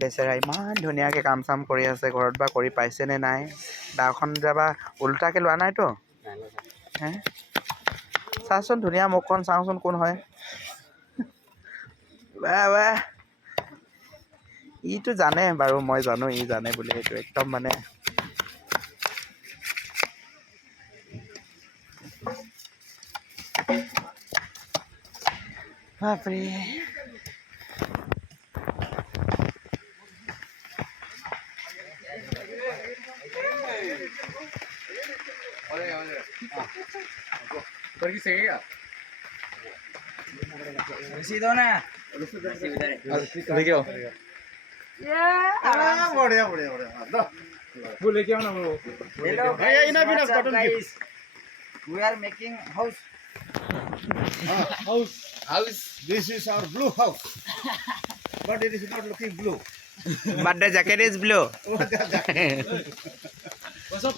বেচেৰা ইমান ধুনীয়াকৈ কাম চাম কৰি আছে ঘৰত বা কৰি পাইছেনে নাই দাওখন যাবা ওলোটাকৈ লোৱা নাইতো হে চাচোন ধুনীয়া মুখখন চাওঁচোন কোন হয় বাহ ইটো জানে বাৰু মই জানো ই জানে বুলি এইটো একদম মানে বাপৰে Resido na. देखियो बढ़िया वो लेके आओ ना वो Hello भैया, guys, इन्हें भी ना what's up, button guys? We are making house. house. This is our blue house, but it is not looking blue. but the jacket is blue What's up?